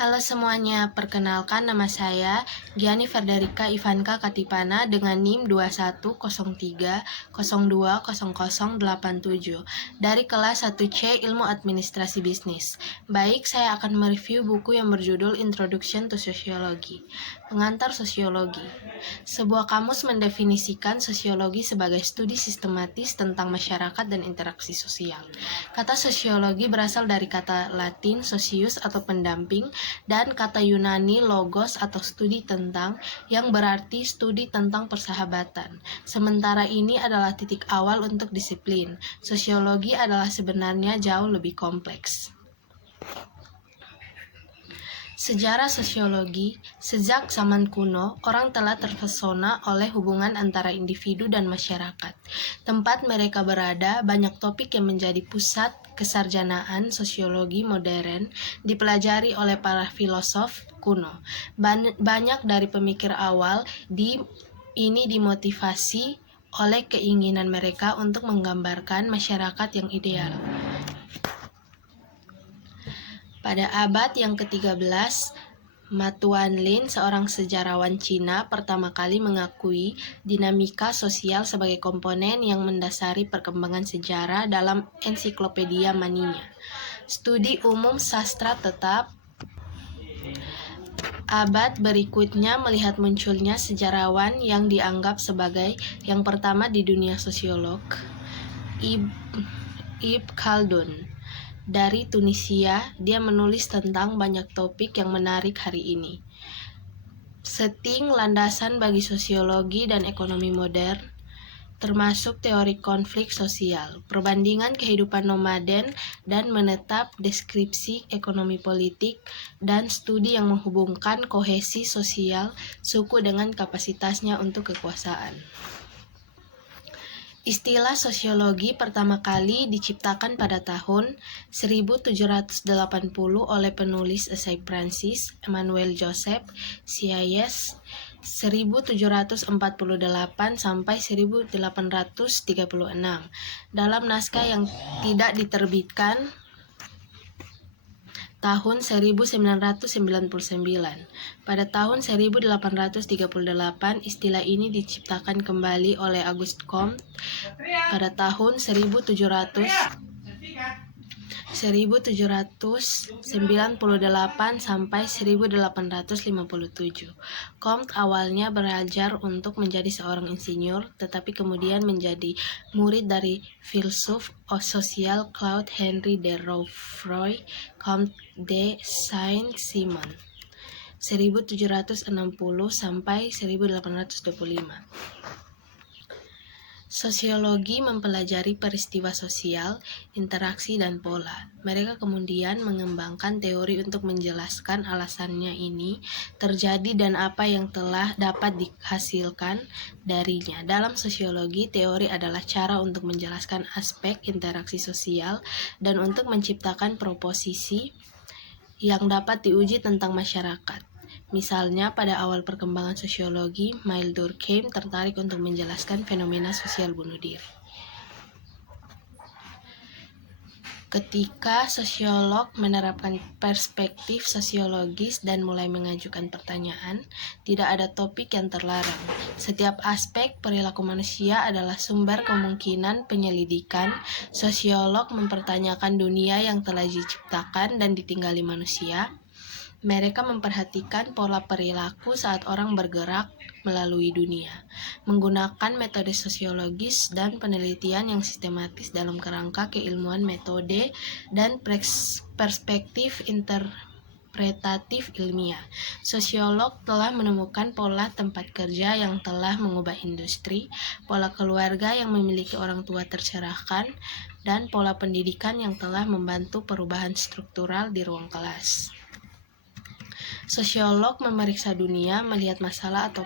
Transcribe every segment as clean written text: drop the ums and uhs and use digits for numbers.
Halo semuanya, perkenalkan nama saya Giani Ferderica Ivanka Katipana dengan NIM 2103020087 dari kelas 1C Ilmu Administrasi Bisnis. Baik, saya akan mereview buku yang berjudul Introduction to Sociology, Pengantar Sosiologi. Sebuah kamus mendefinisikan sosiologi sebagai studi sistematis tentang masyarakat dan interaksi sosial. Kata sosiologi berasal dari kata Latin socius atau pendamping dan kata Yunani logos atau studi tentang yang berarti studi tentang persahabatan. Sementara ini adalah titik awal untuk disiplin. Sosiologi adalah sebenarnya jauh lebih kompleks. Sejarah sosiologi, sejak zaman kuno, orang telah terpesona oleh hubungan antara individu dan masyarakat. Tempat mereka berada, banyak topik yang menjadi pusat kesarjanaan sosiologi modern dipelajari oleh para filosof kuno. Banyak dari pemikir awal ini dimotivasi oleh keinginan mereka untuk menggambarkan masyarakat yang ideal. Pada abad yang ke-13, Ma Tuanlin, seorang sejarawan Cina, pertama kali mengakui dinamika sosial sebagai komponen yang mendasari perkembangan sejarah dalam ensiklopedia Maninya. Studi umum sastra tetap. Abad berikutnya melihat munculnya sejarawan yang dianggap sebagai yang pertama di dunia sosiolog, Ibn Khaldun. Dari Tunisia, dia menulis tentang banyak topik yang menarik hari ini. Setting landasan bagi sosiologi dan ekonomi modern, termasuk teori konflik sosial, perbandingan kehidupan nomaden dan menetap, deskripsi ekonomi politik, dan studi yang menghubungkan kohesi sosial suku dengan kapasitasnya untuk kekuasaan. Istilah sosiologi pertama kali diciptakan pada tahun 1780 oleh penulis esai Prancis Emmanuel Joseph Sieyès 1748 sampai 1836 dalam naskah yang tidak diterbitkan tahun 1999. Pada tahun 1838, istilah ini diciptakan kembali oleh Auguste Comte pada tahun 1798 sampai 1857. Comte awalnya belajar untuk menjadi seorang insinyur, tetapi kemudian menjadi murid dari filsuf sosial Claude Henry de Rouvroy, Comte de Saint-Simon 1760 sampai 1825. Sosiologi mempelajari peristiwa sosial, interaksi, dan pola. Mereka kemudian mengembangkan teori untuk menjelaskan alasannya ini terjadi dan apa yang telah dapat dihasilkan darinya. Dalam sosiologi, teori adalah cara untuk menjelaskan aspek interaksi sosial dan untuk menciptakan proposisi yang dapat diuji tentang masyarakat. Misalnya, pada awal perkembangan sosiologi, Emile Durkheim tertarik untuk menjelaskan fenomena sosial bunuh diri. Ketika sosiolog menerapkan perspektif sosiologis dan mulai mengajukan pertanyaan, tidak ada topik yang terlarang. Setiap aspek perilaku manusia adalah sumber kemungkinan penyelidikan. Sosiolog mempertanyakan dunia yang telah diciptakan dan ditinggali manusia. Mereka memperhatikan pola perilaku saat orang bergerak melalui dunia, menggunakan metode sosiologis dan penelitian yang sistematis dalam kerangka keilmuan metode dan perspektif interpretatif ilmiah. Sosiolog telah menemukan pola tempat kerja yang telah mengubah industri, pola keluarga yang memiliki orang tua tercerahkan, dan pola pendidikan yang telah membantu perubahan struktural di ruang kelas. Sosiolog memeriksa dunia, melihat masalah atau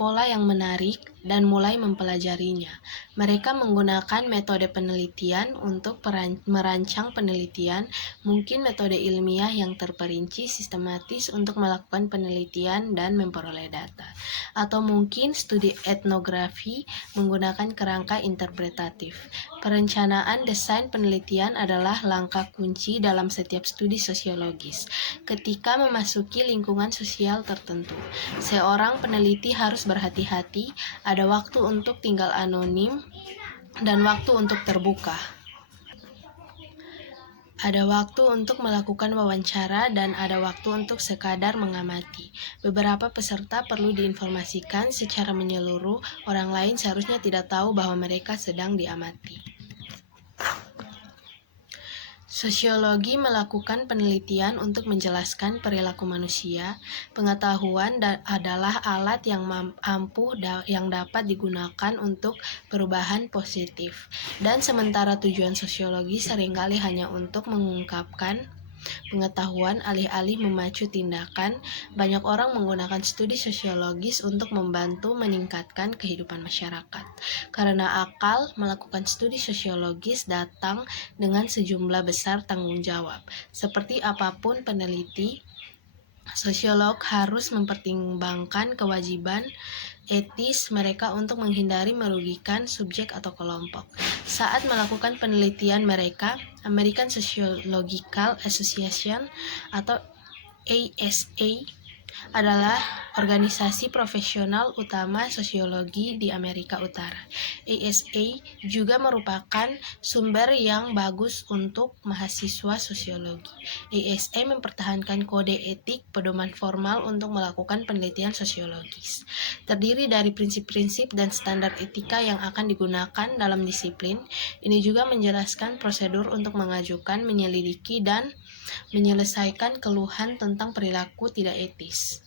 pola yang menarik dan mulai mempelajarinya. Mereka menggunakan metode penelitian untuk merancang penelitian, mungkin metode ilmiah yang terperinci sistematis untuk melakukan penelitian dan memperoleh data, atau mungkin studi etnografi menggunakan kerangka interpretatif. Perencanaan desain penelitian adalah langkah kunci dalam setiap studi sosiologis. Ketika memasuki lingkungan sosial tertentu, seorang peneliti harus berhati-hati, ada waktu untuk tinggal anonim dan waktu untuk terbuka. Ada waktu untuk melakukan wawancara dan ada waktu untuk sekadar mengamati. Beberapa peserta perlu diinformasikan secara menyeluruh, orang lain seharusnya tidak tahu bahwa mereka sedang diamati. Sosiologi melakukan penelitian untuk menjelaskan perilaku manusia. Pengetahuan adalah alat yang ampuh yang dapat digunakan untuk perubahan positif. Dan sementara tujuan sosiologi seringkali hanya untuk mengungkapkan pengetahuan alih-alih memacu tindakan, banyak orang menggunakan studi sosiologis untuk membantu meningkatkan kehidupan masyarakat. Karena akal, melakukan studi sosiologis datang dengan sejumlah besar tanggung jawab. Seperti apapun peneliti, sosiolog harus mempertimbangkan kewajiban etis mereka untuk menghindari merugikan subjek atau kelompok. Saat melakukan penelitian mereka, American Sociological Association atau ASA adalah organisasi profesional utama sosiologi di Amerika Utara. ASA juga merupakan sumber yang bagus untuk mahasiswa sosiologi. ASA mempertahankan kode etik pedoman formal untuk melakukan penelitian sosiologis. Terdiri dari prinsip-prinsip dan standar etika yang akan digunakan dalam disiplin. Ini juga menjelaskan prosedur untuk mengajukan, menyelidiki, dan menyelesaikan keluhan tentang perilaku tidak etis.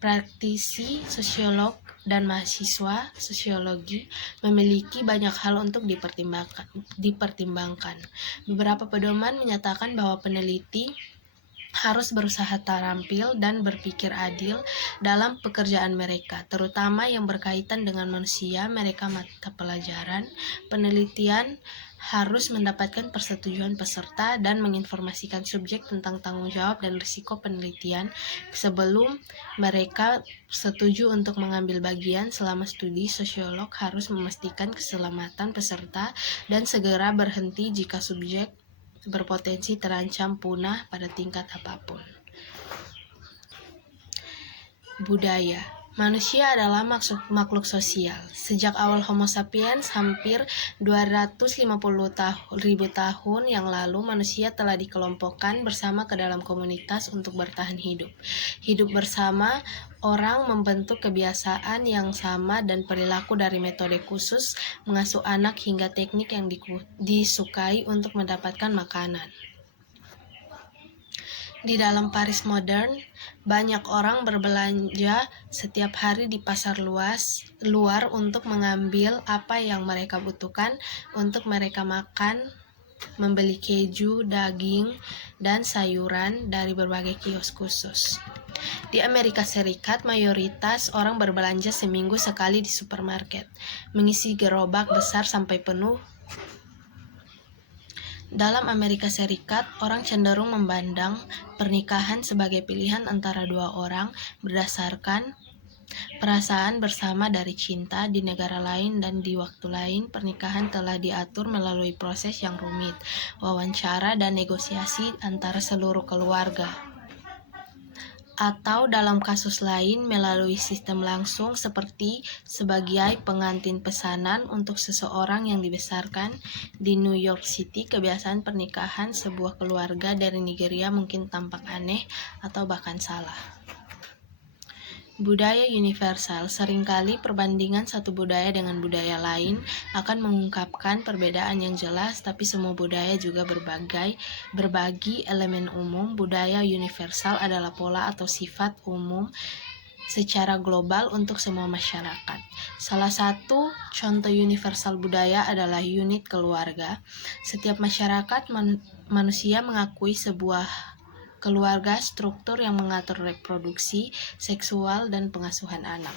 Praktisi sosiolog dan mahasiswa sosiologi memiliki banyak hal untuk dipertimbangkan. Beberapa pedoman menyatakan bahwa peneliti harus berusaha terampil dan berpikir adil dalam pekerjaan mereka, terutama yang berkaitan dengan manusia. Mereka mata pelajaran penelitian harus mendapatkan persetujuan peserta dan menginformasikan subjek tentang tanggung jawab dan risiko penelitian sebelum mereka setuju untuk mengambil bagian. Selama studi, sosiolog harus memastikan keselamatan peserta dan segera berhenti jika subjek berpotensi terancam punah pada tingkat apapun. Budaya. Manusia adalah makhluk sosial. Sejak awal Homo sapiens hampir 250.000 tahun yang lalu, manusia telah dikelompokkan bersama ke dalam komunitas untuk bertahan hidup. Hidup bersama, orang membentuk kebiasaan yang sama dan perilaku dari metode khusus, mengasuh anak hingga teknik yang disukai untuk mendapatkan makanan. Di dalam Paris modern, banyak orang berbelanja setiap hari di pasar luar untuk mengambil apa yang mereka butuhkan untuk mereka makan, membeli keju, daging, dan sayuran dari berbagai kios khusus. Di Amerika Serikat, mayoritas orang berbelanja seminggu sekali di supermarket, mengisi gerobak besar sampai penuh. Dalam Amerika Serikat, orang cenderung memandang pernikahan sebagai pilihan antara dua orang berdasarkan perasaan bersama dari cinta. Di negara lain dan di waktu lain, pernikahan telah diatur melalui proses yang rumit, wawancara dan negosiasi antara seluruh keluarga. Atau dalam kasus lain melalui sistem langsung seperti sebagai pengantin pesanan untuk seseorang yang dibesarkan. Di New York City, kebiasaan pernikahan sebuah keluarga dari Nigeria mungkin tampak aneh atau bahkan salah. Budaya universal. Seringkali perbandingan satu budaya dengan budaya lain akan mengungkapkan perbedaan yang jelas, tapi semua budaya juga berbagi elemen umum. Budaya universal adalah pola atau sifat umum secara global untuk semua masyarakat. Salah satu contoh universal budaya adalah unit keluarga. Setiap masyarakat manusia mengakui sebuah keluarga, struktur yang mengatur reproduksi, seksual, dan pengasuhan anak.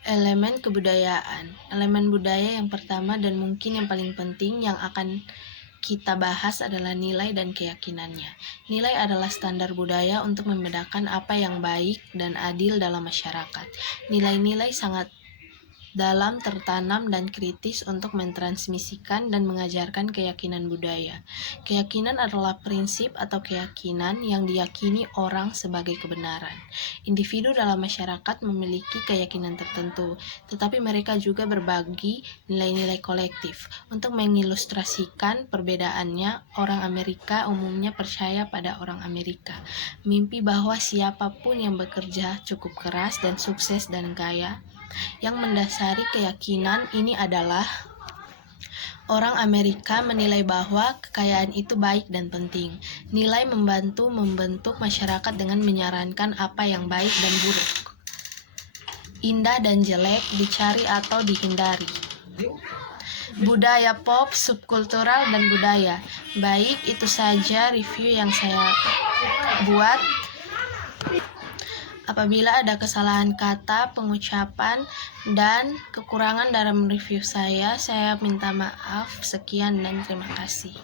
Elemen kebudayaan. Elemen budaya yang pertama dan mungkin yang paling penting yang akan kita bahas adalah nilai dan keyakinannya. Nilai adalah standar budaya untuk membedakan apa yang baik dan adil dalam masyarakat. Nilai-nilai sangat dalam tertanam dan kritis untuk mentransmisikan dan mengajarkan keyakinan budaya. Keyakinan adalah prinsip atau keyakinan yang diyakini orang sebagai kebenaran. Individu dalam masyarakat memiliki keyakinan tertentu, tetapi mereka juga berbagi nilai-nilai kolektif. Untuk mengilustrasikan perbedaannya, orang Amerika umumnya percaya pada orang Amerika, mimpi bahwa siapapun yang bekerja cukup keras dan sukses dan kaya. Yang mendasari keyakinan ini adalah orang Amerika menilai bahwa kekayaan itu baik dan penting. Nilai membantu membentuk masyarakat dengan menyarankan apa yang baik dan buruk, indah dan jelek, dicari atau dihindari. Budaya pop, subkultural, dan budaya. Baik, itu saja review yang saya buat. Apabila ada kesalahan kata, pengucapan, dan kekurangan dalam review saya minta maaf. Sekian dan terima kasih.